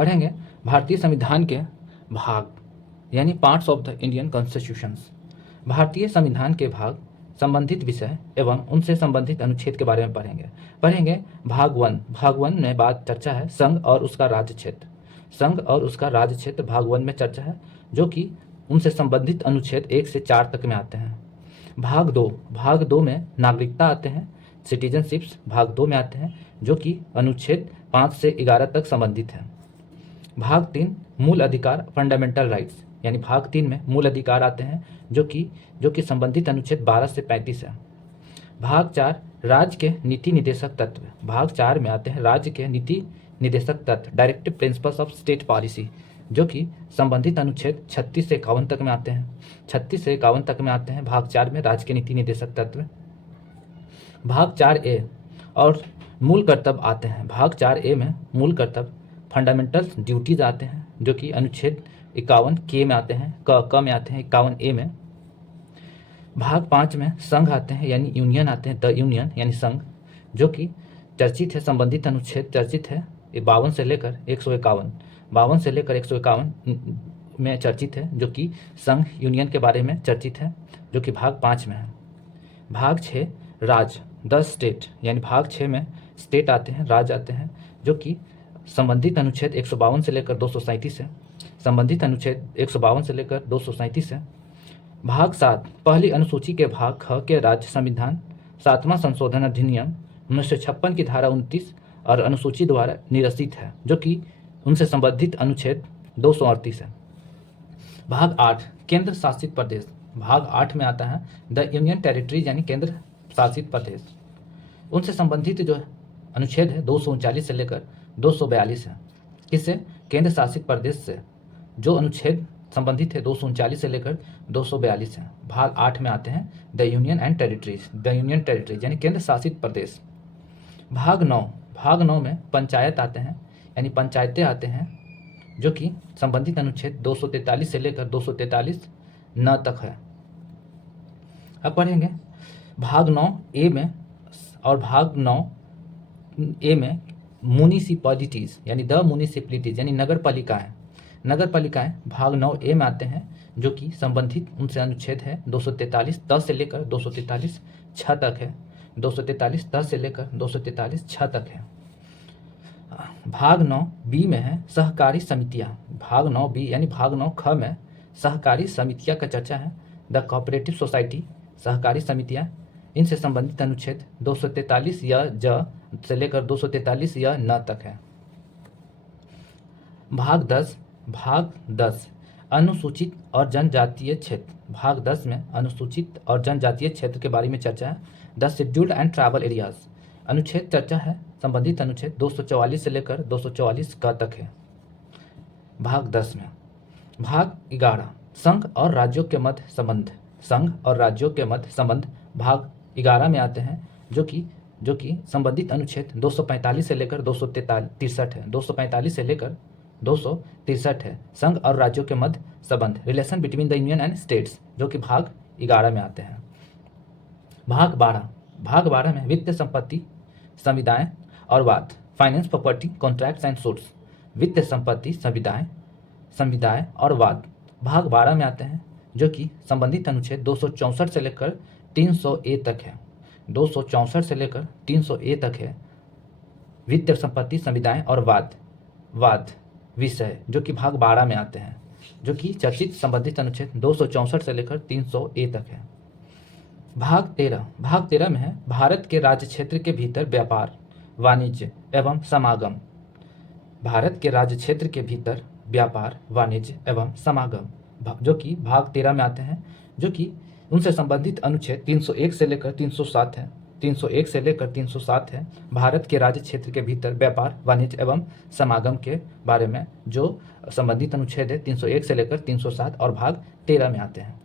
पढ़ेंगे भारतीय संविधान के भाग यानी parts of the Indian constitutions. भारतीय संविधान के भाग संबंधित विषय एवं उनसे संबंधित अनुच्छेद के बारे में पढ़ेंगे भाग वन में बात चर्चा है संघ और उसका राज्य क्षेत्र। संघ और उसका राज्य क्षेत्र भाग 1 में चर्चा है, जो कि उनसे संबंधित अनुच्छेद 1 से 4 तक में आते हैं। भाग दो में नागरिकता आते हैं, सिटीजनशिप्स भाग 2 में आते हैं, जो कि अनुच्छेद 5 से 11 तक संबंधित है। भाग 3 मूल अधिकार फंडामेंटल राइट्स यानी भाग 3 में मूल अधिकार आते हैं, जो कि संबंधित अनुच्छेद 12 से 35 है। भाग 4 राज्य के नीति निदेशक तत्व। भाग 4 में आते हैं राज्य के नीति निदेशक तत्व directive principles of state policy, जो कि संबंधित अनुच्छेद 36 से 51 तक में आते हैं। 36 से 51 तक में आते हैं भाग 4 में राज्य के नीति निदेशक तत्व। भाग 4A और मूल कर्तव्य आते हैं। भाग 4A में मूल कर्तव्य फंडामेंटल ड्यूटीज आते हैं, जो कि अनुच्छेद 51 के में आते हैं, क में आते हैं 51A में। भाग 5 में संघ आते हैं यानी यूनियन आते हैं, द यूनियन यानी संघ, जो कि चर्चित है, संबंधित अनुच्छेद चर्चित है 52 से लेकर 151। 52 से लेकर 151 में चर्चित है, जो कि संघ यूनियन के बारे में चर्चित है, जो कि भाग 5 में है। भाग 6 राज्य द स्टेट यानी भाग 6 में स्टेट आते हैं, राज्य आते हैं, जो कि संबंधित अनुच्छेद 152 से लेकर 237 है। संबंधित अनुच्छेद 152 से लेकर 237 है। भाग 7 पहली अनुसूची के भाग ख के राज्य संविधान 7वां संशोधन अधिनियम 1956 की धारा 29 और अनुसूची द्वारा निरसित है, जो कि उनसे संबंधित अनुच्छेद 238 है। भाग 8 केंद्र शासित प्रदेश। भाग 8 में आता है द यूनियन टेरिटरीज यानी केंद्र शासित प्रदेश। उनसे संबंधित जो अनुच्छेद है 239 से लेकर 242 है। इससे केंद्र शासित प्रदेश से जो अनुच्छेद संबंधित है 239 से लेकर 242 है। भाग 8 में आते हैं the union and territories, the union territories यानी केंद्र शासित प्रदेश। भाग 9 में पंचायत आते हैं यानी पंचायतें आते हैं, जो कि संबंधित अनुच्छेद 243 से लेकर 243 न तक है। अब पढ़ेंगे भाग 9A में और भाग 9A में म्यूनिसिपैलिटीज यानी द म्यूनिसिपैलिटीज यानी नगर पालिकाएं भाग 9A में आते हैं, जो कि संबंधित उनसे अनुच्छेद है 243 10 से लेकर 243 6 तक है। 243 10 से लेकर 243 6 तक है। भाग 9B में है सहकारी समितियां। भाग 9B यानी भाग 9 ख में सहकारी समितियां का चर्चा है, द कोऑपरेटिव सोसाइटी सहकारी समितियां। इनसे संबंधित अनुच्छेद 243 या ज से लेकर 243 या न तक है। भाग 10 अनुसूचित और जनजातीय क्षेत्र। भाग 10 में अनुसूचित और जनजातीय क्षेत्र के बारे में चर्चा है, the scheduled and tribal areas. अनुच्छेद चर्चा है, संबंधित अनुच्छेद 244 से लेकर 244 का तक है। भाग 10 में भाग 11 संघ और राज्यों के मध्य संबंध। संघ और राज्यों के मध्य संबंध भाग 11 में आते हैं, जो कि संबंधित अनुच्छेद 245 से लेकर 263 है। 245 से लेकर 263 है। संघ और राज्यों के मध्य संबंध relation between the union and states, जो कि भाग 11 में आते हैं। भाग 12 में वित्त संपत्ति संविदाएं और वाद, finance property contracts and suits. वित्त संपत्ति संविदाएं और वाद भाग 12 में आते हैं, जो कि संबंधित अनुच्छेद 264 से लेकर 300A तक है। 264 से लेकर 300A तक है। वित्त संपत्ति संविदाएं और वाद विषय, जो कि भाग 12 में आते हैं, जो कि चर्चित संबंधित अनुच्छेद 264 से लेकर 300A तक है। भाग 13 में है भारत के राज्य क्षेत्र के भीतर व्यापार वाणिज्य एवं समागम। भारत के राज्य क्षेत्र के भीतर व्यापार वाणिज्य एवं समागम, जो कि भाग 13 में आते हैं, जो कि उनसे संबंधित अनुच्छेद 301 से लेकर 307 है। 301 से लेकर 307 है भारत के राज्य क्षेत्र के भीतर व्यापार वाणिज्य एवं समागम के बारे में जो संबंधित अनुच्छेद है 301 से लेकर 307 और भाग 13 में आते हैं।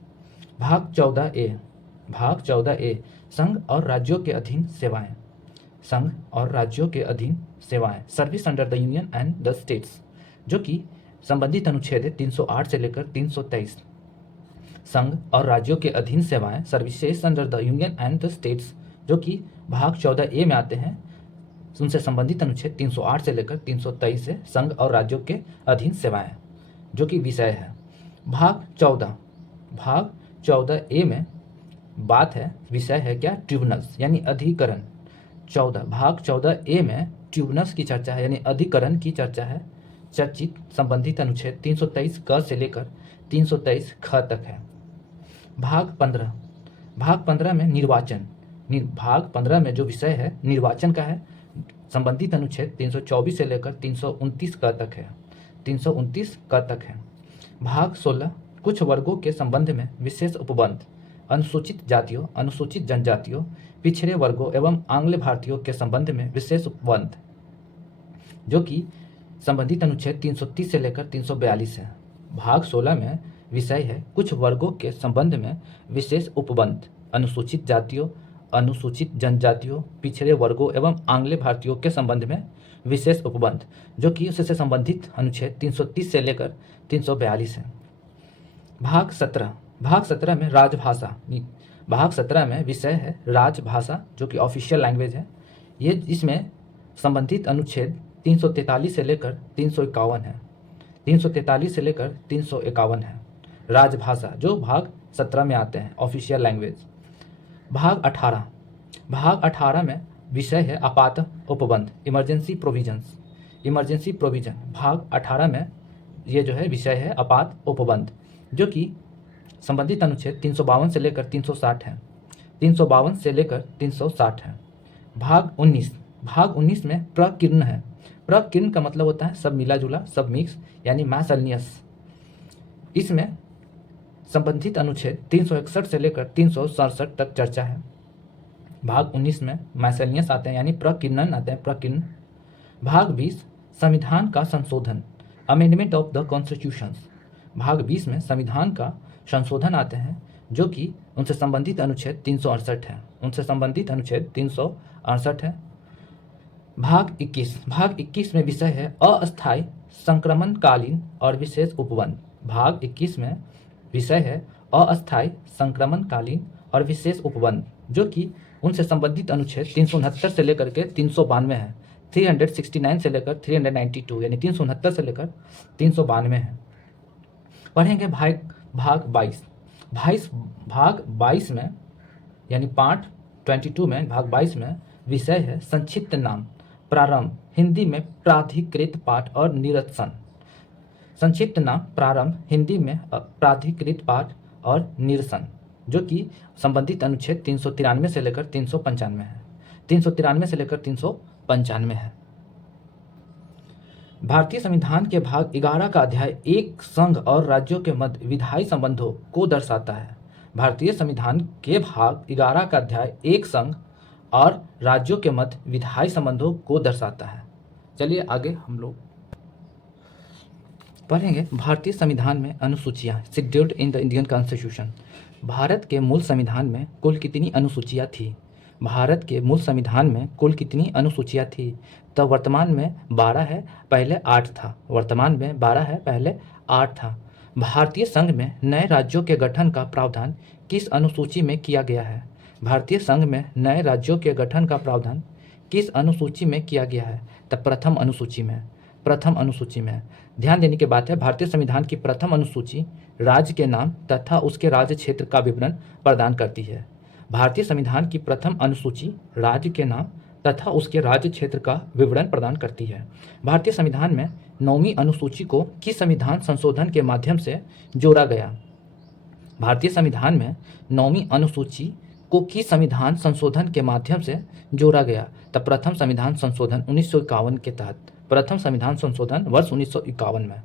भाग 14A संघ और राज्यों के अधीन सेवाएं। संघ और राज्यों के अधीन सेवाएं service under the union and the states, जो कि संबंधित अनुच्छेद है 308 से लेकर 323। संघ और राज्यों के अधीन सेवाएं services under the union and the states, जो कि भाग 14A में आते हैं। उनसे संबंधित अनुच्छेद 308 से लेकर 323 से संघ और राज्यों के अधीन सेवाएं, जो कि विषय है। भाग 14 ए में बात है, विषय है क्या, ट्रिब्यूनल्स यानी अधिकरण। भाग 14 ए में ट्रिब्यूनल्स की चर्चा है यानी अधिकरण की चर्चा है। चर्चित संबंधित अनुच्छेद 323 क से लेकर 323 ख तक है। भाग 15 में निर्वाचन। भाग 15 में जो विषय है निर्वाचन का है, संबंधित अनुच्छेद 324 से लेकर 329 क तक है। 329 क तक है। भाग 16 कुछ वर्गों के संबंध में विशेष उपबंध, अनुसूचित जातियों, अनुसूचित जनजातियों, पिछड़े वर्गों एवं आंग्ल भारतीयों के संबंध में विशेष उपबंध, जो कि संबंधित अनुच्छेद 330 से लेकर 342 है। भाग 16 में विषय है कुछ वर्गों के संबंध में विशेष उपबंध, अनुसूचित जातियों, अनुसूचित जनजातियों, पिछड़े वर्गों एवं आंग्ल भारतीयों के संबंध में विशेष उपबंध, जो कि उससे संबंधित अनुच्छेद 330 से लेकर 342 है। भाग 17 में राजभाषा। भाग 17 में विषय है राजभाषा, जो कि ऑफिशियल लैंग्वेज है। ये इसमें संबंधित अनुच्छेद 343 से लेकर 351 है। 343 से लेकर 351 है राजभाषा, जो भाग 17 में आते हैं, ऑफिशियल लैंग्वेज। भाग 18 में विषय है आपात उपबंध, इमरजेंसी प्रोविजंस, इमरजेंसी प्रोविजन। भाग 18 में ये जो है विषय है आपात उपबंध, जो कि संबंधित अनुच्छेद 352 से लेकर 360 है। 352 से लेकर 360 है। भाग 19 में प्रकीर्ण है। प्रकीर्ण का मतलब होता है सब मिला जुला, सब मिक्स, यानी मैसलिनियस। इसमें संबंधित अनुच्छेद 361 से लेकर 367 तक चर्चा है। भाग 19 में मैसलिनियस आते हैं यानी प्रकीर्णन आते हैं, प्रकीर्ण। भाग 20 संविधान का संशोधन, अमेंडमेंट ऑफ द कॉन्स्टिट्यूशंस। भाग 20 में संविधान का संशोधन आते हैं, जो कि उनसे संबंधित अनुच्छेद 368 है, उनसे संबंधित अनुच्छेद 368 है। भाग 21 में विषय है अस्थायी संक्रमणकालीन और विशेष उपबंध। भाग 21 में विषय है अस्थायी संक्रमणकालीन और विशेष उपबंध, जो कि उनसे संबंधित अनुच्छेद 369 से लेकर के 392 है। 369 से लेकर 392 यानी 369 से लेकर 392 है। पढ़ेंगे भाग 22 में यानी पार्ट 22 में भाग 22 में विषय है संक्षिप्त नाम, प्रारंभ, हिंदी में प्राधिकृत पाठ और निरसन। संक्षिप्त नाम प्रारंभ, हिंदी में प्राधिकृत पाठ और निरसन, जो कि संबंधित अनुच्छेद 393 से लेकर 395 है। 393 से लेकर 395 है। भारतीय संविधान के भाग 11 का अध्याय एक संघ और राज्यों के मध्य विधायी संबंधों को दर्शाता है। भारतीय संविधान के भाग 11 का अध्याय एक संघ और राज्यों के मध्य विधायी संबंधों को दर्शाता है। चलिए आगे हम लोग पढ़ेंगे भारतीय संविधान में अनुसूचियाँ, scheduled in the Indian constitution. भारत के मूल संविधान में कुल कितनी अनुसूचियाँ थी? भारत के मूल संविधान में कुल कितनी अनुसूचियाँ थी? तो वर्तमान में 12 है, पहले 8 था। वर्तमान में 12 है, पहले 8 था। भारतीय संघ में नए राज्यों के गठन का प्रावधान किस अनुसूची में किया गया है? भारतीय संघ में नए राज्यों के गठन का प्रावधान किस अनुसूची में किया गया है? तो प्रथम अनुसूची में। प्रथम अनुसूची में। ध्यान देने की बात है, भारतीय संविधान की प्रथम अनुसूची राज्य के नाम तथा उसके राज्य क्षेत्र का विवरण प्रदान करती है। भारतीय संविधान की प्रथम अनुसूची राज्य के नाम तथा उसके राज्य क्षेत्र का विवरण प्रदान करती है। भारतीय संविधान में 9वीं अनुसूची को किस संविधान संशोधन के माध्यम से जोड़ा गया? भारतीय संविधान में 9वीं अनुसूची को किस संविधान संशोधन के माध्यम से जोड़ा गया? तब प्रथम संविधान संशोधन 1951 के तहत, प्रथम संविधान संशोधन वर्ष 1951 में।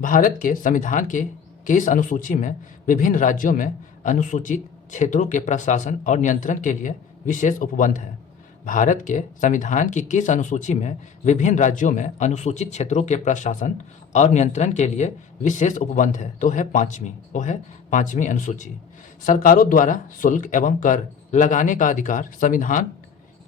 भारत के संविधान के किस अनुसूची में विभिन्न राज्यों में अनुसूचित क्षेत्रों के प्रशासन और नियंत्रण के लिए विशेष उपबंध है? भारत के संविधान की किस अनुसूची में विभिन्न राज्यों में अनुसूचित क्षेत्रों के प्रशासन और नियंत्रण के लिए विशेष उपबंध है? तो है 5वीं, वो है 5वीं अनुसूची। सरकारों द्वारा शुल्क एवं कर लगाने का अधिकार संविधान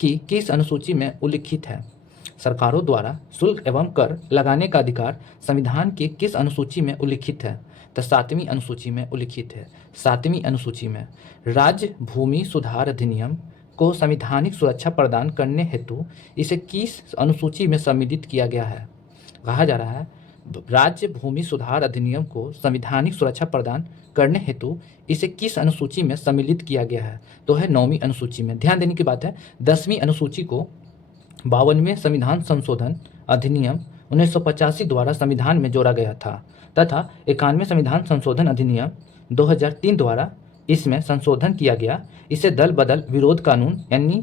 की किस अनुसूची में उल्लिखित है? सरकारों द्वारा शुल्क एवं कर लगाने का अधिकार संविधान की किस अनुसूची में उल्लिखित है? तो 7वीं अनुसूची में उल्लिखित है। 7वीं अनुसूची में। राज्य भूमि सुधार अधिनियम को संवैधानिक सुरक्षा प्रदान करने हेतु इसे किस अनुसूची में सम्मिलित किया गया है? कहा जा रहा है राज्य भूमि सुधार अधिनियम को संवैधानिक सुरक्षा प्रदान करने हेतु इसे किस अनुसूची में सम्मिलित किया गया है? तो है 9वीं अनुसूची में। ध्यान देने की बात है 10वीं अनुसूची को 52वें संविधान संशोधन अधिनियम 1985 द्वारा संविधान में जोड़ा गया था तथा 91वें संविधान संशोधन अधिनियम 2003 द्वारा इसमें संशोधन किया गया। इसे दल बदल विरोध कानून यानी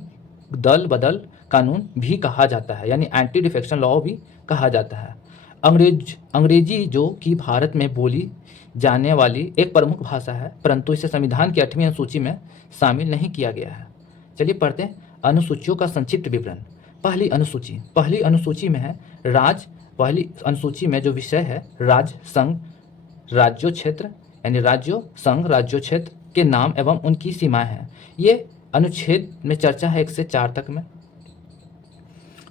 दल बदल कानून भी कहा जाता है, यानी एंटी डिफेक्शन लॉ भी कहा जाता है। अंग्रेजी जो कि भारत में बोली जाने वाली एक प्रमुख भाषा है, परंतु इसे संविधान की 8वीं अनुसूची में शामिल नहीं किया गया है। चलिए पढ़ते हैं अनुसूचियों का संक्षिप्त विवरण। पहली अनुसूची में है पहली अनुसूची में जो विषय है राज्य, संघ, राज्यों, क्षेत्र यानी राज्यों, संघ, राज्यों, क्षेत्र के नाम एवं उनकी सीमाएं हैं। ये अनुच्छेद में चर्चा है 1 से 4 तक में।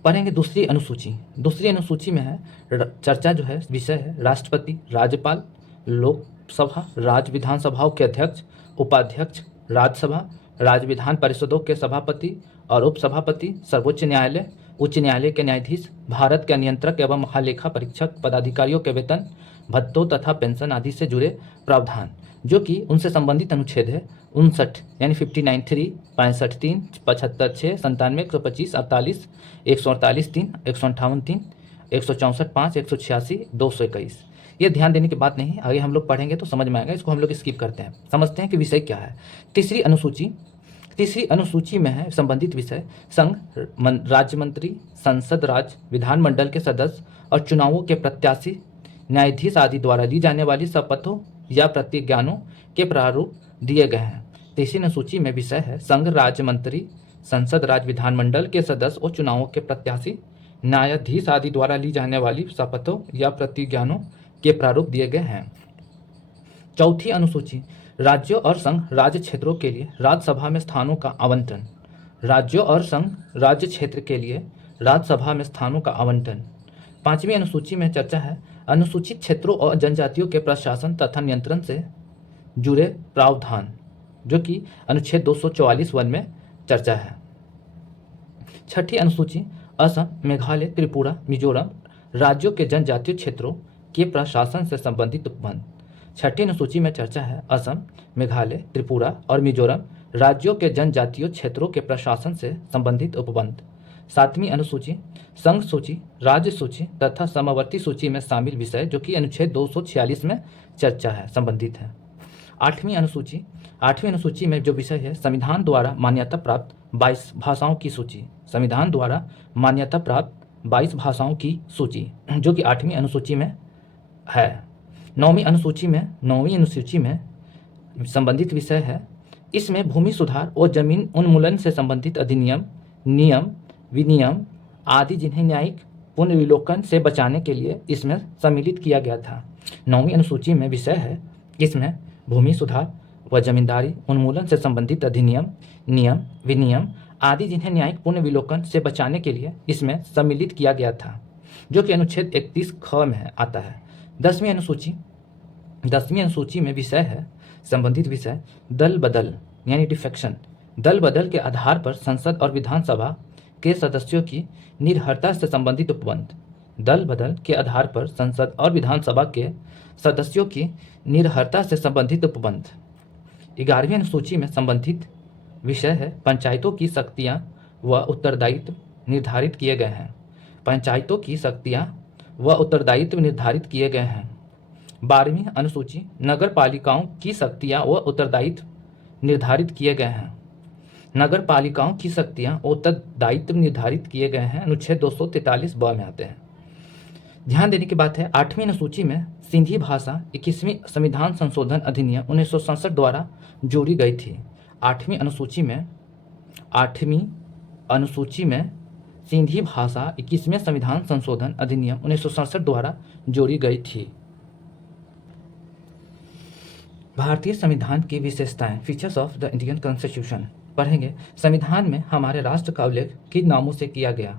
पढ़ेंगे दूसरी अनुसूची में है चर्चा जो है विषय है राष्ट्रपति, राज्यपाल, लोकसभा, राज्य विधानसभाओं के अध्यक्ष, उपाध्यक्ष, राज्यसभा, राज्य विधान परिषदों के सभापति और उपसभापति, सर्वोच्च न्यायालय, उच्च न्यायालय के न्यायाधीश, भारत के नियंत्रक एवं महालेखा परीक्षक पदाधिकारियों के वेतन, भत्तों तथा पेंशन आदि से जुड़े प्रावधान जो कि उनसे संबंधित अनुच्छेद है 59 यानी 59(3), 65(3), 75(6), 97, 125, 48, 148(3), 158(3), 164(5), 186, 221। ये ध्यान देने की बात नहीं है, आगे हम लोग पढ़ेंगे तो समझ में आएगा, इसको हम लोग स्किप करते हैं। समझते हैं कि विषय क्या है। तीसरी अनुसूची में है संबंधित विषय संघ, राज्य मंत्री, संसद, राज्य विधानमंडल के सदस्य और चुनावों के प्रत्याशी, न्यायाधीश आदि द्वारा ली जाने वाली शपथों या प्रतिज्ञानों के प्रारूप दिए गए हैं। तीसरी अनुसूची में विषय है संघ, राज्य मंत्री, संसद, राज्य विधानमंडल के सदस्य और चुनावों के प्रत्याशी, न्यायाधीश आदि द्वारा ली जाने वाली शपथों या प्रतिज्ञानों के प्रारूप दिए गए हैं। चौथी अनुसूची राज्यों और संघ राज्य क्षेत्रों के लिए राज्यसभा में स्थानों का आवंटन। राज्यों और संघ राज्य क्षेत्र के लिए राज्यसभा में स्थानों का आवंटन। 5वीं अनुसूची में चर्चा है अनुसूचित क्षेत्रों और जनजातियों के प्रशासन तथा नियंत्रण से जुड़े प्रावधान जो कि अनुच्छेद 244(1) में चर्चा है। छठी अनुसूची असम, मेघालय, त्रिपुरा, मिजोरम राज्यों के जनजातीय क्षेत्रों के प्रशासन से संबंधित उपबंध। छठी अनुसूची में चर्चा है असम, मेघालय, त्रिपुरा और मिजोरम राज्यों के जनजातीय क्षेत्रों के प्रशासन से संबंधित उपबंध। 7वीं अनुसूची संघ सूची, राज्य सूची तथा समवर्ती सूची में शामिल विषय जो कि अनुच्छेद 246 में चर्चा है, संबंधित है। 8वीं अनुसूची में जो विषय है संविधान द्वारा मान्यता प्राप्त 22 भाषाओं की सूची। संविधान द्वारा मान्यता प्राप्त 22 भाषाओं की सूची जो कि 8वीं अनुसूची में है। 9वीं अनुसूची में संबंधित विषय है इसमें भूमि सुधार और जमीन उन्मूलन से संबंधित अधिनियम, नियम, विनियम आदि जिन्हें न्यायिक पुनर्विलोकन से बचाने के लिए इसमें सम्मिलित किया गया था। 9वीं अनुसूची में विषय है इसमें भूमि सुधार व जमींदारी उन्मूलन से संबंधित अधिनियम, नियम, विनियम आदि जिन्हें न्यायिक पुनर्विलोकन से बचाने के लिए इसमें सम्मिलित किया गया था जो कि अनुच्छेद 31 ख में आता है। 10वीं अनुसूची में विषय है संबंधित विषय दल बदल यानी डिफेक्शन। दल बदल के आधार पर संसद और विधानसभा के सदस्यों की निर्भरता से संबंधित उपबंध। दल बदल के आधार पर संसद और विधानसभा के सदस्यों की निर्भरता से संबंधित उपबंध। 11वीं अनुसूची में संबंधित विषय है पंचायतों की शक्तियां व उत्तरदायित्व निर्धारित किए गए हैं। पंचायतों की शक्तियां व उत्तरदायित्व निर्धारित किए गए हैं। 12वीं अनुसूची नगर पालिकाओं की शक्तियां व उत्तरदायित्व निर्धारित किए गए हैं। नगर पालिकाओं की शक्तियां और उत्तरदायित्व निर्धारित किए गए हैं, अनुच्छेद 243(ब) में आते हैं। ध्यान देने की बात है 8वीं अनुसूची में सिंधी भाषा 21वीं संविधान संशोधन अधिनियम 1967 द्वारा जोड़ी गई थी। 8वीं अनुसूची में सिंधी भाषा 21वें संविधान संशोधन अधिनियम 1967 द्वारा जोड़ी गई थी। भारतीय संविधान की विशेषताएं, features of the Indian constitution पढ़ेंगे। संविधान में हमारे राष्ट्र का उल्लेख किन नामों से किया गया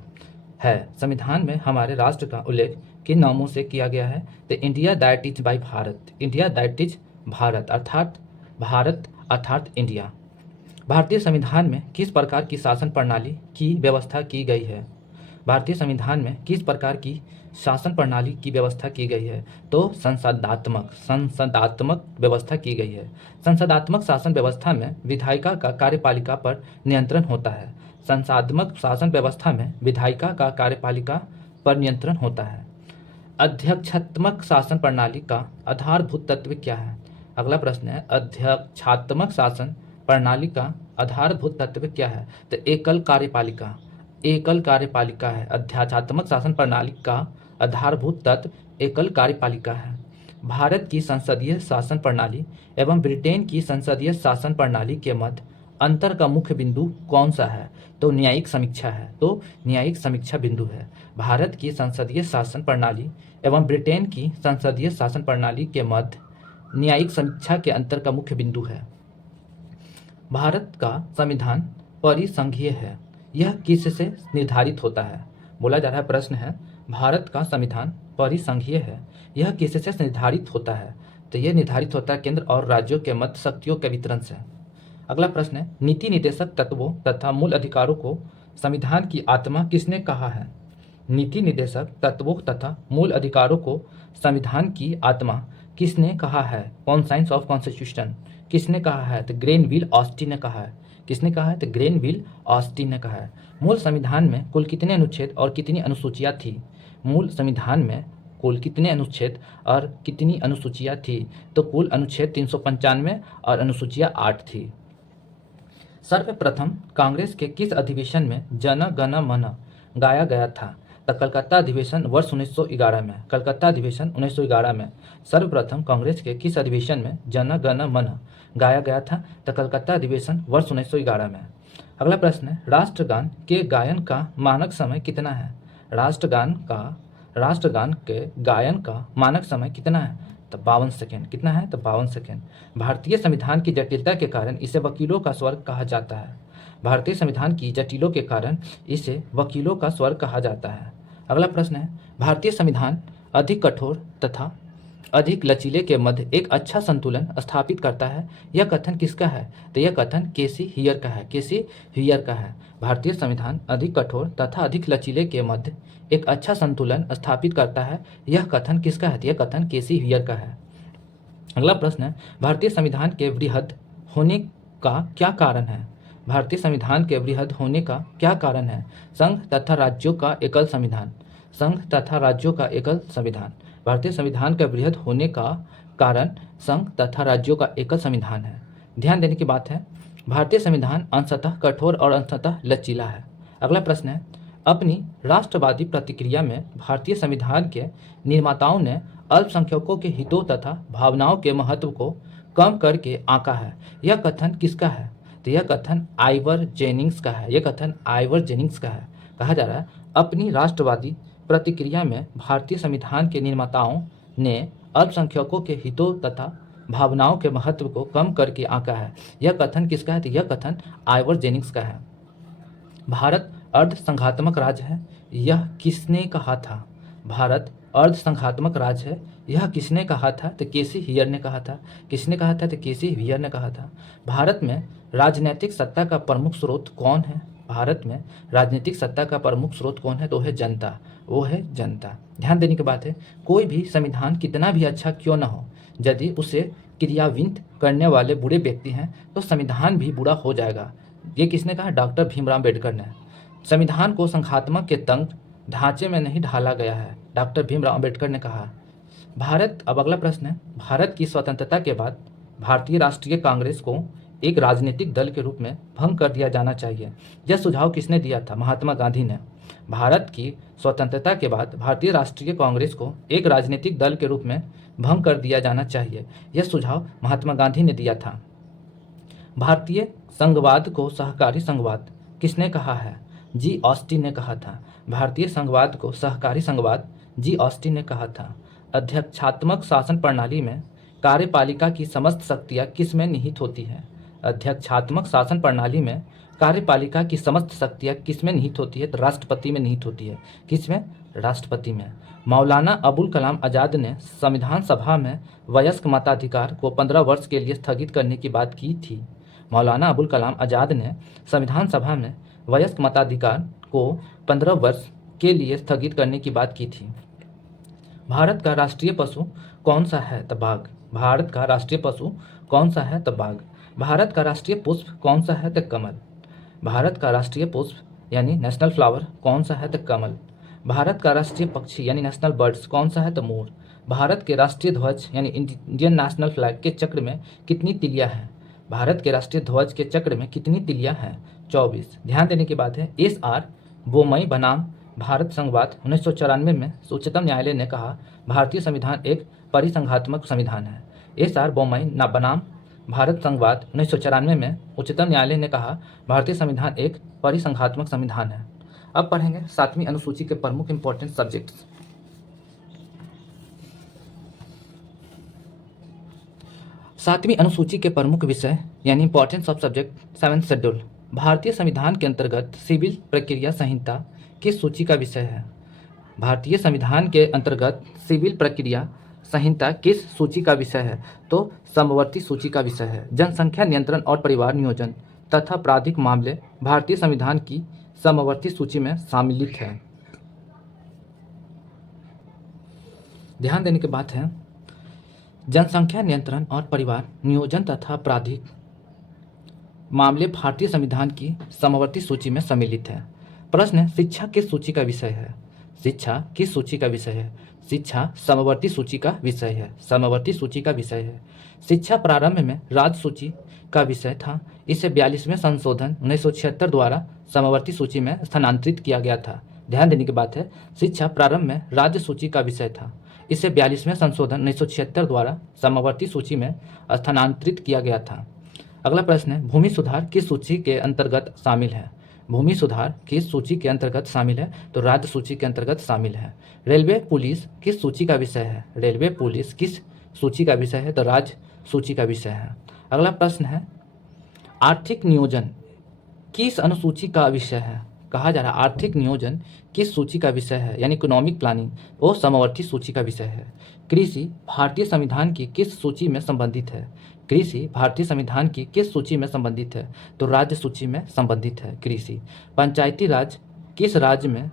है? संविधान में हमारे राष्ट्र का उल्लेख किन नामों से किया गया है? The India that is by Bharat, India that is Bharat अर्थात भारत अर्थात इंडिया। भारतीय संविधान में किस प्रकार की शासन प्रणाली की व्यवस्था की गई है? भारतीय संविधान में किस प्रकार की शासन प्रणाली की व्यवस्था की गई है? तो संसदात्मक व्यवस्था की गई है। संसदात्मक शासन व्यवस्था में विधायिका का कार्यपालिका पर नियंत्रण होता है। संसदात्मक शासन व्यवस्था में विधायिका का कार्यपालिका पर नियंत्रण होता है। अध्यक्षात्मक शासन प्रणाली का आधारभूत तत्व क्या है? अगला प्रश्न है, अध्यक्षात्मक शासन प्रणाली का आधारभूत तत्व क्या है? तो एकल कार्यपालिका है। अध्यक्षात्मक शासन प्रणाली का आधारभूत तत्व एकल कार्यपालिका है। भारत की संसदीय शासन प्रणाली एवं ब्रिटेन की संसदीय शासन प्रणाली के मध्य अंतर का मुख्य बिंदु कौन सा है? तो न्यायिक समीक्षा है। तो न्यायिक समीक्षा बिंदु है। भारत की संसदीय शासन प्रणाली एवं ब्रिटेन की संसदीय शासन प्रणाली के मध्य न्यायिक समीक्षा के अंतर का मुख्य बिंदु है। भारत का संविधान परिसंघीय है, यह किससे निर्धारित होता है? बोला जा रहा है, प्रश्न है, भारत का संविधान परिसंघीय है, यह किससे निर्धारित होता है? तो यह निर्धारित होता है केंद्र और राज्यों के मध्य शक्तियों के वितरण से। अगला प्रश्न है, नीति निर्देशक तत्वों तथा मूल अधिकारों को संविधान की आत्मा किसने कहा है? नीति निर्देशक तत्वों तथा मूल अधिकारों को संविधान की आत्मा किसने कहा है? कॉन्साइंस ऑफ कॉन्स्टिट्यूशन किसने कहा है? तो ग्रेनविल ऑस्टिन ने कहा है। किसने कहा है? तो ग्रेनविल ऑस्टिन ने कहा है। मूल संविधान में कुल कितने अनुच्छेद और कितनी अनुसूचियां थी? मूल संविधान में कुल कितने अनुच्छेद और कितनी अनुसूचियां थी? तो कुल अनुच्छेद 395 और अनुसूचियां 8 थी। सर्वप्रथम कांग्रेस के किस अधिवेशन में जन गण मन गाया गया था? तो कलकत्ता अधिवेशन वर्ष 1911 में। कलकत्ता अधिवेशन 1911 में सर्वप्रथम कांग्रेस के किस अधिवेशन में जन गण मन गाया गया था? तो कलकत्ता अधिवेशन वर्ष 1911 में। अगला प्रश्न है, राष्ट्रगान के गायन का मानक समय कितना है? राष्ट्रगान के गायन का मानक समय कितना है? तो 52 सेकेंड। कितना है? तो 52 सेकेंड। भारतीय संविधान की जटिलता के कारण इसे वकीलों का स्वर्ग कहा जाता है। भारतीय संविधान की जटिलों के कारण इसे वकीलों का स्वर्ग कहा जाता है। अगला प्रश्न है, भारतीय संविधान अधिक कठोर तथा अधिक लचीले के मध्य एक अच्छा संतुलन स्थापित करता है, यह कथन किसका है? तो यह कथन केसी हियर का है। केसी हियर का है। भारतीय संविधान अधिक कठोर तथा अधिक लचीले के मध्य एक अच्छा संतुलन स्थापित करता है, यह कथन किसका है? यह कथन केसी हियर का है। अगला प्रश्न है, भारतीय संविधान के वृहद होने का क्या कारण है? भारतीय संविधान के वृहद होने का क्या कारण है? संघ तथा राज्यों का एकल संविधान। संघ तथा राज्यों का एकल संविधान। भारतीय संविधान के वृहद होने का कारण संघ तथा राज्यों का एकल संविधान है। ध्यान देने की बात है, भारतीय संविधान अंशतः कठोर और अंशतः लचीला है। अगला प्रश्न है, अपनी राष्ट्रवादी प्रतिक्रिया में भारतीय संविधान के निर्माताओं ने अल्पसंख्यकों के हितों तथा भावनाओं के महत्व को कम करके आंका है, यह कथन किसका है? तो यह कथन आइवर जेनिंग्स का है। यह कथन आइवर जेनिंग्स का है। कहा जा रहा है, अपनी राष्ट्रवादी प्रतिक्रिया में भारतीय संविधान के निर्माताओं ने अल्पसंख्यकों के हितों तथा भावनाओं के महत्व को कम करके आंका है, यह कथन किसका है? तो यह कथन आइवर जेनिंग्स का है। भारत अर्धसंघात्मक राज्य है, यह किसने कहा था? भारत अर्धसंघात्मक राज्य है, यह किसने कहा था? तो केसी हियर ने कहा था। किसने कहा था? तो केसी हियर ने कहा था। भारत में राजनीतिक सत्ता का प्रमुख स्रोत कौन है? भारत में राजनीतिक सत्ता का प्रमुख स्रोत कौन है? तो है जनता। वो है जनता। ध्यान देने की बात है, कोई भी संविधान कितना भी अच्छा क्यों न हो, यदि उसे क्रियान्वित करने वाले बुरे व्यक्ति हैं तो संविधान भी बुरा हो जाएगा। ये किसने कहा? डॉक्टर भीमराव अम्बेडकर ने। संविधान को संघात्मक के तंग ढांचे में नहीं ढाला गया है, डॉक्टर भीमराव अम्बेडकर ने कहा। अब अगला प्रश्न है, भारत की स्वतंत्रता के बाद भारतीय राष्ट्रीय कांग्रेस को एक राजनीतिक दल के रूप में भंग कर दिया जाना चाहिए, यह सुझाव किसने दिया था? महात्मा गांधी ने। भारत की स्वतंत्रता के बाद भारतीय राष्ट्रीय कांग्रेस को एक राजनीतिक दल के रूप में भंग कर दिया जाना चाहिए, यह सुझाव महात्मा गांधी ने दिया था। भारतीय संघवाद को सहकारी संघवाद किसने कहा है? जी ऑस्टिन ने कहा था। भारतीय संघवाद को सहकारी संघवाद जी ऑस्टिन ने कहा था। अध्यक्षात्मक शासन प्रणाली में कार्यपालिका की समस्त शक्तियाँ किस में निहित होती है? अध्यक्षात्मक शासन प्रणाली में कार्यपालिका की समस्त शक्तियाँ किस में निहित होती है? तो राष्ट्रपति में निहित होती है। किस में? राष्ट्रपति में। मौलाना अबुल कलाम आज़ाद ने संविधान सभा में वयस्क मताधिकार को 15 वर्ष के लिए स्थगित करने की बात की थी। मौलाना अबुल कलाम आज़ाद ने संविधान सभा में वयस्क मताधिकार को 15 वर्ष के लिए स्थगित करने की बात की थी। भारत का राष्ट्रीय पशु कौन सा है? तो बाघ। भारत का राष्ट्रीय पशु कौन सा है? तो बाघ। भारत का राष्ट्रीय पुष्प कौन सा है? तो कमल। भारत का राष्ट्रीय पुष्प यानी नेशनल फ्लावर कौन सा है? तो कमल। भारत का राष्ट्रीय पक्षी यानी नेशनल बर्ड्स कौन सा है? तो मोर। भारत के राष्ट्रीय ध्वज यानी इंडियन नेशनल फ्लैग के चक्र में कितनी तिलियां हैं? भारत के राष्ट्रीय ध्वज के चक्र में कितनी तिलियां हैं? 24। ध्यान देने की बात है, S.R. बोमई बनाम भारत संघवाद 1994 में उच्चतम न्यायालय ने कहा भारतीय संविधान एक परिसंघात्मक संविधान है। S.R. बोमई बनाम भारत संघवाद 1994 में उच्चतम न्यायालय ने कहा भारतीय संविधान एक परिसंघात्मक संविधान है। अब पढ़ेंगे 7वीं अनुसूची के प्रमुख इंपॉर्टेंट सब्जेक्ट्स। 7वीं अनुसूची के प्रमुख विषय यानी importance of subject 7th schedule. भारतीय संविधान के अंतर्गत सिविल प्रक्रिया संहिता किस सूची का विषय है? भारतीय संविधान के अंतर्गत सिविल प्रक्रिया संहिता किस सूची का विषय है? तो समवर्ती सूची का विषय है। जनसंख्या नियंत्रण और परिवार नियोजन तथा आपराधिक मामले भारतीय संविधान की समवर्ती सूची में सम्मिलित है। ध्यान देने की बात है, जनसंख्या नियंत्रण और परिवार नियोजन तथा आपराधिक मामले भारतीय संविधान की समवर्ती सूची में सम्मिलित है। प्रश्न है, शिक्षा किस सूची का विषय है? शिक्षा किस सूची का विषय है? शिक्षा समवर्ती सूची का विषय है। समवर्ती सूची का विषय है। शिक्षा प्रारंभ में राज्य सूची का विषय था। इसे 42वें संशोधन 1976 द्वारा समवर्ती सूची में स्थानांतरित किया गया था। ध्यान देने की बात है, शिक्षा प्रारंभ में राज्य सूची का विषय था। इसे 42वें संशोधन 1976 द्वारा समवर्ती सूची में स्थानांतरित किया गया था। अगला प्रश्न है, भूमि सुधार किस सूची के अंतर्गत शामिल है? भूमि सुधार किस सूची के अंतर्गत शामिल है? तो राज्य सूची के अंतर्गत शामिल है। रेलवे पुलिस किस सूची का विषय है? रेलवे पुलिस किस सूची का विषय है? तो राज्य सूची का विषय है। अगला प्रश्न है, आर्थिक नियोजन किस अनुसूची का विषय है? कहा जा रहा है आर्थिक नियोजन किस सूची का विषय है, यानी इकोनॉमिक प्लानिंग वो समवर्ती सूची का विषय है। कृषि भारतीय संविधान की किस सूची में संबंधित है? कृषि भारतीय संविधान की किस सूची में संबंधित है? तो राज्य सूची में संबंधित है कृषि। पंचायती राज किस राज्य में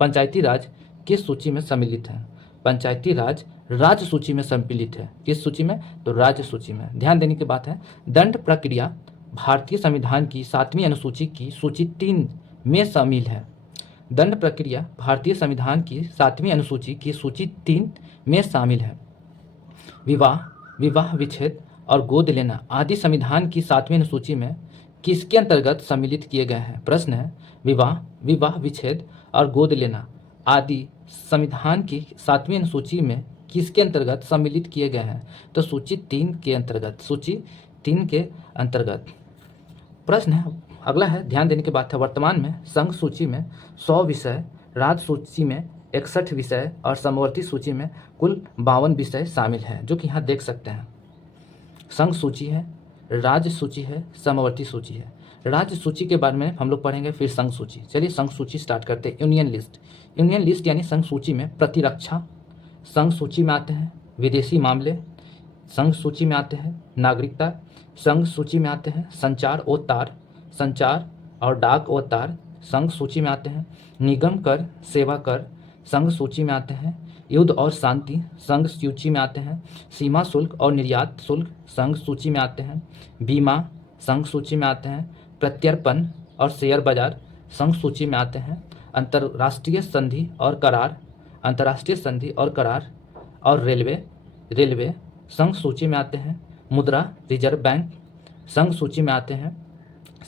पंचायती राज किस सूची में सम्मिलित है? पंचायती राज राज्य सूची में सम्मिलित है। किस सूची में? तो राज्य सूची में। ध्यान देने की बात है, दंड प्रक्रिया भारतीय संविधान की 7वीं अनुसूची की सूची 3 में शामिल है। दंड प्रक्रिया भारतीय संविधान की 7वीं अनुसूची की सूची 3 में शामिल है। विवाह विच्छेद और गोद लेना आदि संविधान की 7वीं अनुसूची में किसके अंतर्गत सम्मिलित किए गए हैं? प्रश्न है, विवाह विच्छेद और गोद लेना आदि संविधान की 7वीं अनुसूची में किसके अंतर्गत सम्मिलित किए गए हैं? तो सूची 3 के अंतर्गत। सूची 3 के अंतर्गत। प्रश्न है अगला है, ध्यान देने की बात है, वर्तमान में संघ सूची में 100 विषय, राज्य सूची में 61 विषय और समवर्ती सूची में कुल 52 विषय शामिल हैं, जो कि यहाँ देख सकते हैं। संघ सूची है, राज्य सूची है, समवर्ती सूची है। राज्य सूची के बारे में हम लोग पढ़ेंगे, फिर संघ सूची। चलिए संघ सूची स्टार्ट करते हैं। Union list. यूनियन लिस्ट यानी संघ सूची में प्रतिरक्षा संघ सूची में आते हैं। विदेशी मामले संघ सूची में आते हैं। नागरिकता संघ सूची में आते हैं। संचार और डाक और तार संघ सूची में आते हैं। निगम कर, सेवा कर संघ सूची में आते हैं। युद्ध और शांति संघ सूची में आते हैं। सीमा शुल्क और निर्यात शुल्क संघ सूची में आते हैं। बीमा संघ सूची में आते हैं। प्रत्यर्पण और शेयर बाजार संघ सूची में आते हैं। अंतर्राष्ट्रीय संधि और करार और रेलवे संघ सूची में आते हैं। मुद्रा रिजर्व बैंक संघ सूची में आते हैं।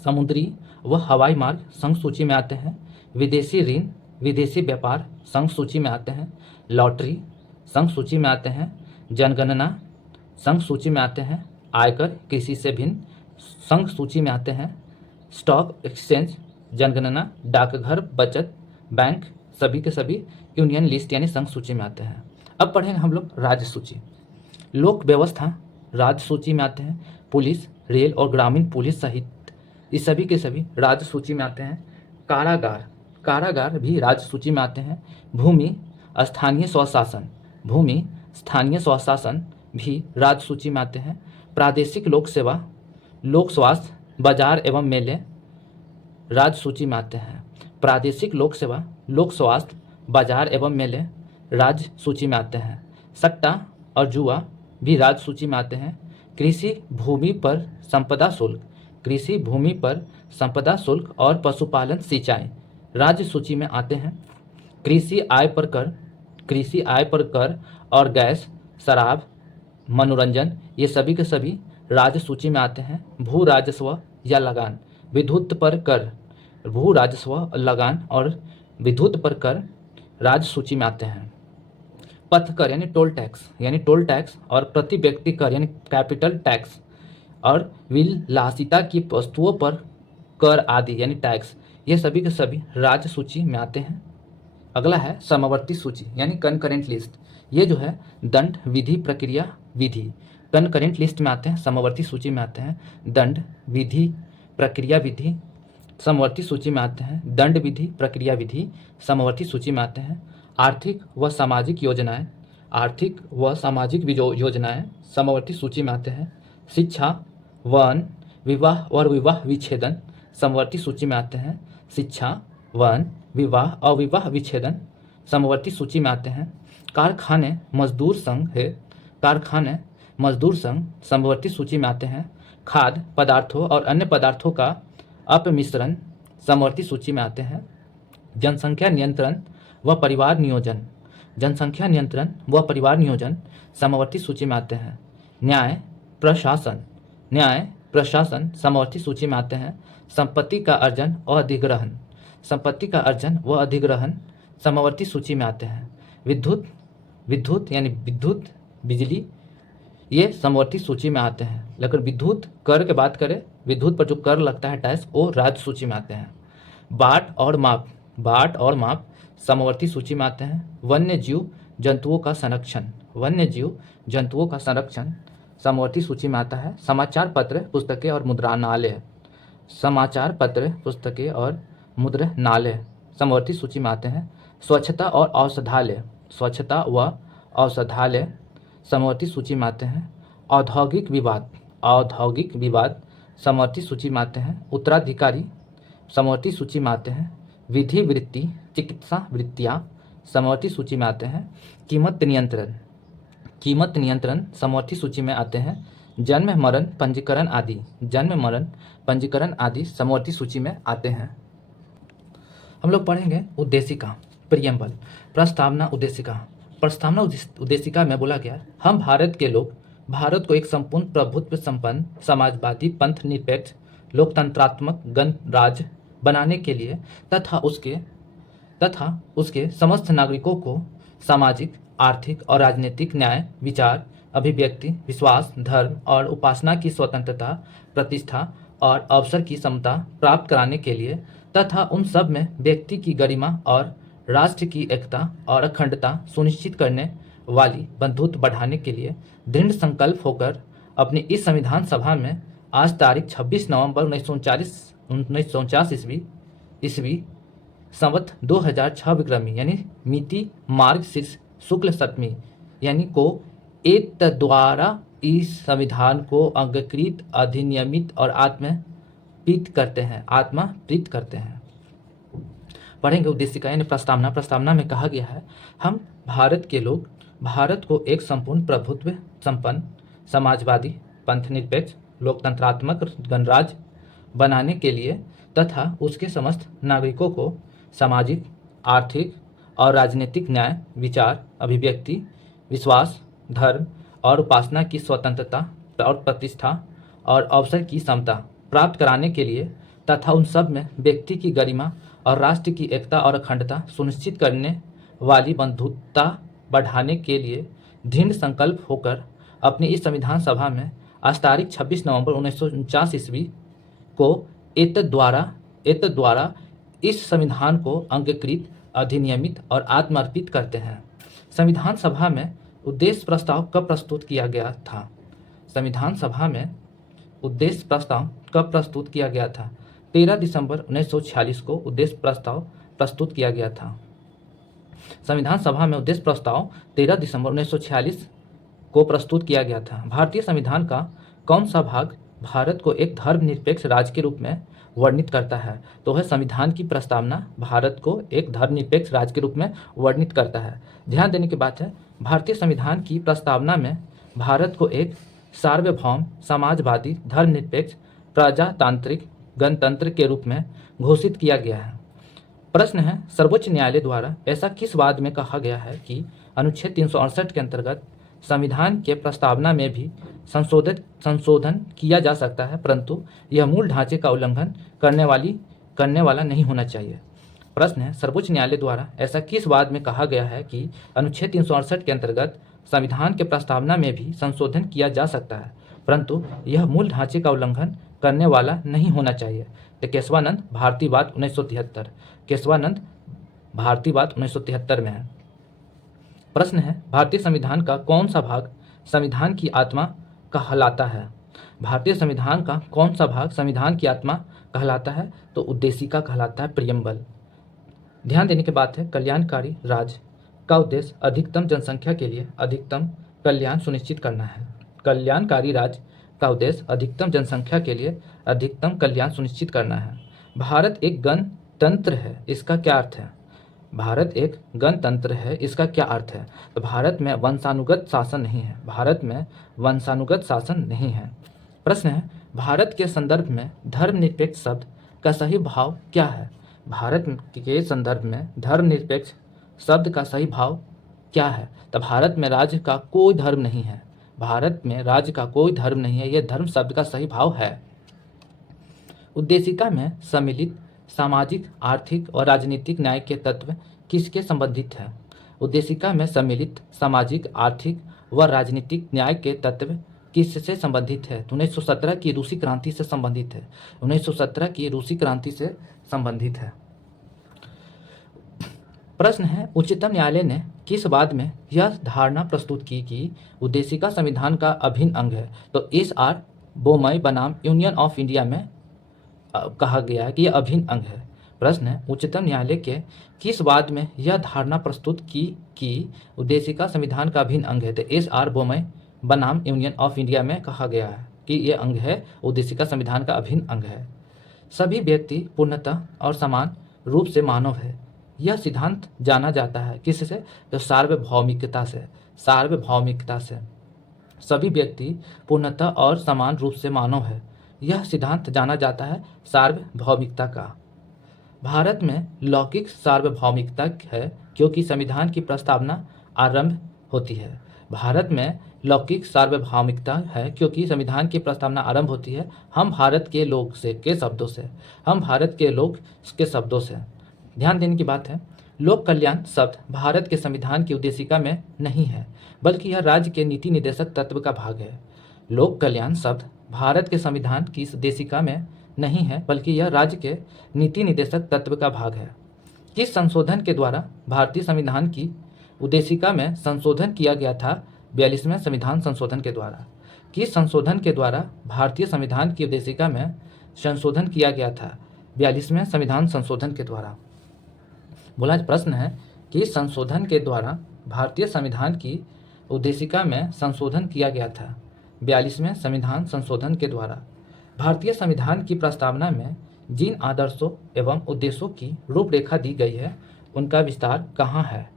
समुद्री व हवाई मार्ग संघ सूची में आते हैं। विदेशी ऋण, विदेशी व्यापार संघ सूची में आते हैं। लॉटरी संघ सूची में आते हैं। जनगणना संघ सूची में आते हैं। आयकर, कृषि से भिन्न संघ सूची में आते हैं। स्टॉक एक्सचेंज, जनगणना, डाकघर, बचत बैंक सभी के सभी यूनियन लिस्ट यानी संघ सूची में आते हैं। अब पढ़ेंगे हम लोग राज्य सूची। लोक व्यवस्था राज्य सूची में आते हैं। पुलिस, रेल और ग्रामीण पुलिस सहित इस सभी के सभी राज्य सूची में आते हैं। कारागार भी राज्य सूची में आते हैं। भूमि स्थानीय स्वशासन भी राज्य सूची में आते हैं। प्रादेशिक लोक सेवा, लोक स्वास्थ्य, बाजार एवं मेले राज्य सूची में आते हैं। प्रादेशिक लोक सेवा, लोक स्वास्थ्य, बाजार एवं मेले राज्य सूची में आते हैं। सट्टा और जुआ भी राज्य सूची में आते हैं। कृषि भूमि पर संपदा शुल्क, कृषि भूमि पर संपदा शुल्क और पशुपालन सिंचाई राज्य सूची में आते हैं। कृषि आय पर कर, कृषि आय पर कर और गैस, शराब, मनोरंजन ये सभी के सभी राज्य सूची में आते हैं। भू राजस्व या लगान, विद्युत पर कर, भू राजस्व, लगान और विद्युत पर कर राज्य सूची में आते हैं। पथ कर यानी टोल टैक्स, यानी टोल टैक्स और प्रति व्यक्ति कर यानी कैपिटल टैक्स और विलासिता की वस्तुओं पर कर आदि यानी टैक्स ये सभी के सभी राज्य सूची में आते हैं। अगला है समवर्ती सूची यानी कनकरेंट लिस्ट। ये जो है दंड, विधि, प्रक्रिया, विधि कनकरेंट लिस्ट में आते हैं, समवर्ती सूची में आते हैं। दंड, विधि, प्रक्रिया, विधि समवर्ती सूची में आते हैं। दंड विधि, प्रक्रिया विधि समवर्ती सूची में आते हैं। आर्थिक व सामाजिक योजनाएं, आर्थिक व सामाजिक योजनाएं समवर्ती सूची में आते हैं। शिक्षा, वन, विवाह और विवाह विच्छेदन समवर्ती सूची में आते हैं। शिक्षा, वन, विवाह और विवाह विच्छेदन समवर्ती सूची में आते हैं। कारखाने मजदूर संघ है, कारखाने मजदूर संघ समवर्ती सूची में आते हैं। खाद्य पदार्थों और अन्य पदार्थों का अपमिश्रण समवर्ती सूची में आते हैं। जनसंख्या नियंत्रण व परिवार नियोजन, जनसंख्या नियंत्रण व परिवार नियोजन समवर्ती सूची में आते हैं। न्याय प्रशासन, न्याय प्रशासन समवर्ती सूची में आते हैं। संपत्ति का अर्जन और अधिग्रहण, संपत्ति का अर्जन व अधिग्रहण समवर्ती सूची में आते हैं। विद्युत, विद्युत यानी विद्युत, बिजली ये समवर्ती सूची में आते हैं। लेकिन विद्युत कर के बात करें, विद्युत पर जो कर लगता है टैक्स वो राज्य सूची में आते हैं। बाट और माप, बाट और माप समवर्ती सूची में आते हैं। वन्य जीव जंतुओं का संरक्षण, वन्य जीव जंतुओं का संरक्षण समवर्ती सूची में आता है। समाचार पत्र, पुस्तकें और मुद्रणालय, समाचार पत्र, पुस्तकें और मुद्रणालय समवर्ती सूची में आते हैं। स्वच्छता और औषधालय, स्वच्छता व औषधालय समवर्ती सूची में आते हैं। औद्योगिक विवाद, औद्योगिक विवाद समवर्ती सूची में आते हैं। उत्तराधिकारी समवर्ती सूची में आते हैं। विधि वृत्ति, चिकित्सा वृत्तियाँ समवर्ती सूची में आते हैं। कीमत नियंत्रण, कीमत नियंत्रण समवर्ती सूची में आते हैं। जन्म मरण पंजीकरण आदि, जन्म मरण पंजीकरण आदि समवर्ती सूची में आते हैं। हम लोग पढ़ेंगे उद्देशिका, प्रियम्बल, प्रस्तावना उद्देशिका। प्रस्तावना उद्देशिका में बोला गया हम भारत के लोग भारत को एक संपूर्ण प्रभुत्व संपन्न समाजवादी पंथ निरपेक्ष लोकतंत्रात्मक गणराज्य बनाने के लिए तथा उसके समस्त नागरिकों को सामाजिक, आर्थिक और राजनीतिक न्याय, विचार, अभिव्यक्ति, विश्वास, धर्म और उपासना की स्वतंत्रता, प्रतिष्ठा और अवसर की समता प्राप्त कराने के लिए तथा उन सब में व्यक्ति की गरिमा और राष्ट्र की एकता और अखंडता सुनिश्चित करने वाली बंधुत्व बढ़ाने के लिए दृढ़ संकल्प होकर अपनी इस संविधान सभा में आज तारीख 26 नवंबर 1949 ईस्वी संवत 2006 विक्रमी यानी मिति मार्ग शीर्ष शुक्ल सप्तमी यानी को एक द्वारा इस संविधान को अंगीकृत, अधिनियमित और आत्मप्रीत करते हैं। पढ़ेंगे उद्देशिका यानी प्रस्तावना। प्रस्तावना में कहा गया है हम भारत के लोग भारत को एक संपूर्ण प्रभुत्व संपन्न समाजवादी पंथनिरपेक्ष लोकतंत्रात्मक गणराज्य बनाने के लिए तथा उसके समस्त नागरिकों को सामाजिक, आर्थिक और राजनीतिक न्याय, विचार, अभिव्यक्ति, विश्वास, धर्म और उपासना की स्वतंत्रता और प्रतिष्ठा और अवसर की समता प्राप्त कराने के लिए तथा उन सब में व्यक्ति की गरिमा और राष्ट्र की एकता और अखंडता सुनिश्चित करने वाली बंधुता बढ़ाने के लिए दृढ़ संकल्प होकर अपनी इस संविधान सभा में आज तारीख 26 नवंबर 1949 ईस्वी को एतद द्वारा इस संविधान को अंगीकृत, अधिनियमित और आत्मार्पित करते हैं। संविधान सभा में उद्देश्य प्रस्ताव कब प्रस्तुत किया गया था? संविधान सभा में उद्देश्य प्रस्ताव कब प्रस्तुत किया गया था? 13 दिसंबर 1946 को उद्देश्य प्रस्ताव प्रस्तुत किया गया था। संविधान सभा में उद्देश्य प्रस्ताव 13 दिसंबर 1946 को प्रस्तुत किया गया था। भारतीय संविधान का कौन सा भाग भारत को एक धर्मनिरपेक्ष राज्य के रूप में वर्णित करता है? तो वह संविधान की प्रस्तावना भारत को एक धर्मनिरपेक्ष राज्य के रूप में वर्णित करता है। ध्यान देने की बात है, भारतीय संविधान की प्रस्तावना में भारत को एक सार्वभौम, समाजवादी, धर्मनिरपेक्ष, प्रजातांत्रिक गणतंत्र के रूप में घोषित किया गया है। प्रश्न है, सर्वोच्च न्यायालय द्वारा ऐसा किस वाद में कहा गया है कि अनुच्छेद 368 के अंतर्गत संविधान के प्रस्तावना में भी संशोधन किया जा सकता है, परंतु यह मूल ढांचे का उल्लंघन करने वाला नहीं होना चाहिए। प्रश्न है, सर्वोच्च न्यायालय द्वारा ऐसा किस वाद में कहा गया है कि अनुच्छेद 368 के अंतर्गत संविधान के प्रस्तावना में भी संशोधन किया जा सकता है, परंतु यह मूल ढांचे का उल्लंघन करने वाला नहीं होना चाहिए? तो केशवानंद भारतीवाद 1973, केशवानंद भारतीवाद 1973 में है। प्रश्न है, भारतीय संविधान का कौन सा भाग संविधान की आत्मा कहलाता है? भारतीय संविधान का कौन सा भाग संविधान की आत्मा कहलाता है? तो उद्देशिका कहलाता है, प्रियम्बल। ध्यान देने की बात है, कल्याणकारी राज्य का उद्देश्य अधिकतम जनसंख्या के लिए अधिकतम कल्याण सुनिश्चित करना है। कल्याणकारी राज्य का उद्देश्य अधिकतम जनसंख्या के लिए अधिकतम कल्याण सुनिश्चित करना है। भारत एक गणतंत्र है, इसका क्या अर्थ है? भारत एक गणतंत्र है, इसका क्या अर्थ है? तो भारत में वंशानुगत शासन नहीं है, भारत में वंशानुगत शासन नहीं है। प्रश्न है, भारत के संदर्भ में धर्मनिरपेक्ष शब्द का सही भाव क्या है? भारत के संदर्भ में धर्मनिरपेक्ष शब्द का सही भाव क्या है? तो भारत में राज्य का कोई धर्म नहीं है, भारत में राज्य का कोई धर्म नहीं है, यह धर्म शब्द का सही भाव है। उद्देशिका में सम्मिलित सामाजिक, आर्थिक और राजनीतिक न्याय के तत्व किसके संबंधित है? उद्देशिका में सम्मिलित सामाजिक, आर्थिक व राजनीतिक न्याय के तत्व किससे संबंधित है? 1917 की रूसी क्रांति से संबंधित है, 1917 की रूसी क्रांति से संबंधित है। प्रश्न है, उच्चतम न्यायालय ने किस वाद में यह धारणा प्रस्तुत की कि उद्देशिका संविधान का अभिन्न अंग है? तो S.R. बोमई बनाम यूनियन ऑफ इंडिया में कहा गया है कि यह अभिन्न अंग है। प्रश्न है, उच्चतम न्यायालय के किस वाद में यह धारणा प्रस्तुत की कि उद्देशिका संविधान का अभिन्न अंग है? तो S.R. बोमई बनाम यूनियन ऑफ इंडिया में कहा गया है कि यह अंग है, उद्देशिका संविधान का अभिन्न अंग है। सभी व्यक्ति पूर्णतः और समान रूप से मानव है, यह सिद्धांत जाना जाता है किससे? तो सार्वभौमिकता से, सार्वभौमिकता से। सभी व्यक्ति पूर्णतः और समान रूप से मानव है, यह सिद्धांत जाना जाता है सार्वभौमिकता का। भारत में लौकिक सार्वभौमिकता है क्योंकि संविधान की प्रस्तावना आरंभ होती है। भारत में लौकिक सार्वभौमिकता है क्योंकि संविधान की प्रस्तावना आरंभ होती है हम भारत के लोग से के शब्दों से, हम भारत के लोग के शब्दों से। ध्यान देने की बात है, लोक कल्याण शब्द भारत के संविधान की उद्देशिका में नहीं है, बल्कि यह राज्य के नीति निर्देशक तत्व का भाग है। लोक कल्याण शब्द भारत के संविधान की उद्देशिका में नहीं है, बल्कि यह राज्य के नीति निर्देशक तत्व का भाग है। किस संशोधन के द्वारा भारतीय संविधान की उद्देशिका में संशोधन किया गया था? 42वें संविधान संशोधन के द्वारा। किस संशोधन के द्वारा भारतीय संविधान की उद्देशिका में संशोधन किया गया था? 42वें संविधान संशोधन के द्वारा। बोला प्रश्न है कि संशोधन के द्वारा भारतीय संविधान की उद्देशिका में संशोधन किया गया था? 42वें संविधान संशोधन के द्वारा। भारतीय संविधान की प्रस्तावना में जिन आदर्शों एवं उद्देश्यों की रूपरेखा दी गई है उनका विस्तार कहाँ है?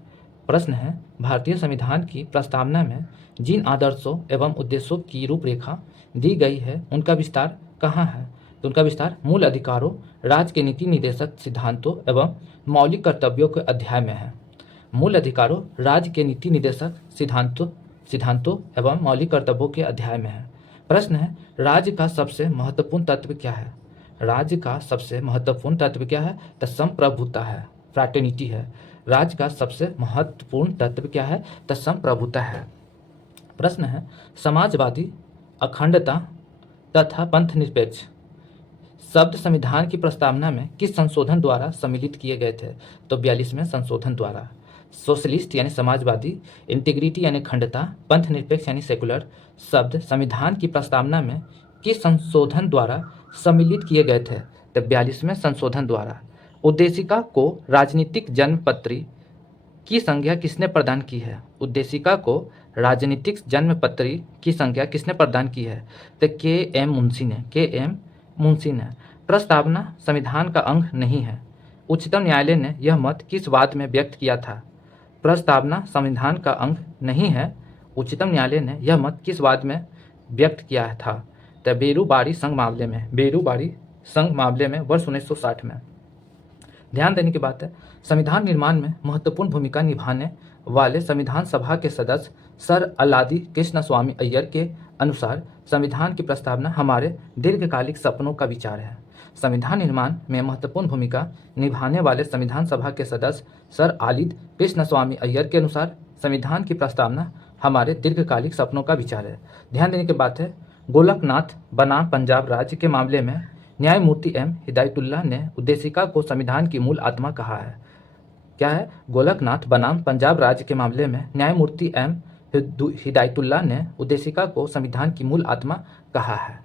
प्रश्न है, भारतीय संविधान की प्रस्तावना में जिन आदर्शों एवं उद्देश्यों की रूपरेखा दी गई है उनका विस्तार कहाँ है? तो उनका विस्तार मूल अधिकारों, राज्य के नीति निर्देशक सिद्धांतों एवं मौलिक कर्तव्यों के अध्याय में है। मूल अधिकारों, राज्य के नीति निर्देशक सिद्धांतों एवं मौलिक कर्तव्यों के अध्याय में है। प्रश्न है, राज्य का सबसे महत्वपूर्ण तत्व क्या है? राज्य का सबसे महत्वपूर्ण तत्व क्या है? तो संप्रभुता है, फ्रैटर्निटी है। राज्य का सबसे महत्वपूर्ण तत्व क्या है? तो संप्रभुता है। प्रश्न है, समाजवादी, अखंडता तथा पंथ निरपेक्ष शब्द संविधान की प्रस्तावना में किस संशोधन द्वारा सम्मिलित किए गए थे? तो 42वें संशोधन द्वारा। सोशलिस्ट यानी समाजवादी, इंटीग्रिटी यानी अखंडता, पंथ निरपेक्ष यानी सेकुलर शब्द संविधान की प्रस्तावना में किस संशोधन द्वारा सम्मिलित किए गए थे? तो 42वें संशोधन द्वारा। उद्देशिका को राजनीतिक जन्मपत्री की संज्ञा किसने प्रदान की है? उद्देशिका को राजनीतिक जन्मपत्री की संख्या किसने प्रदान की है? तो के.एम. मुंशी ने। के.एम. मुंशी ने। प्रस्तावना संविधान का अंग नहीं है। उच्चतम न्यायालय ने यह मत किस वाद में व्यक्त किया था? प्रस्तावना संविधान का अंग नहीं है। उच्चतम न्यायालय ने यह मत किस वाद में व्यक्त किया था? तो बेरूबारी संघ मामले में। बेरूबारी संघ मामले में वर्ष 1960 में। ध्यान देने की बात है, संविधान निर्माण में महत्वपूर्ण भूमिका निभाने वाले संविधान सभा के सदस्य सर अल्लादी कृष्णस्वामी अय्यर के अनुसार संविधान की प्रस्तावना हमारे दीर्घकालिक सपनों का विचार है। संविधान निर्माण में महत्वपूर्ण भूमिका निभाने वाले संविधान सभा के सदस्य सर आलिद कृष्णस्वामी अय्यर के अनुसार संविधान की प्रस्तावना हमारे दीर्घकालिक सपनों का विचार है। ध्यान देने की बात है, गोलकनाथ बनाम पंजाब राज्य के मामले में न्यायमूर्ति एम हिदायतुल्लाह ने उद्देशिका को संविधान की मूल आत्मा कहा है। क्या है? गोलकनाथ बनाम पंजाब राज्य के मामले में न्यायमूर्ति एम हिदायतुल्लाह ने उद्देशिका को संविधान की मूल आत्मा कहा है।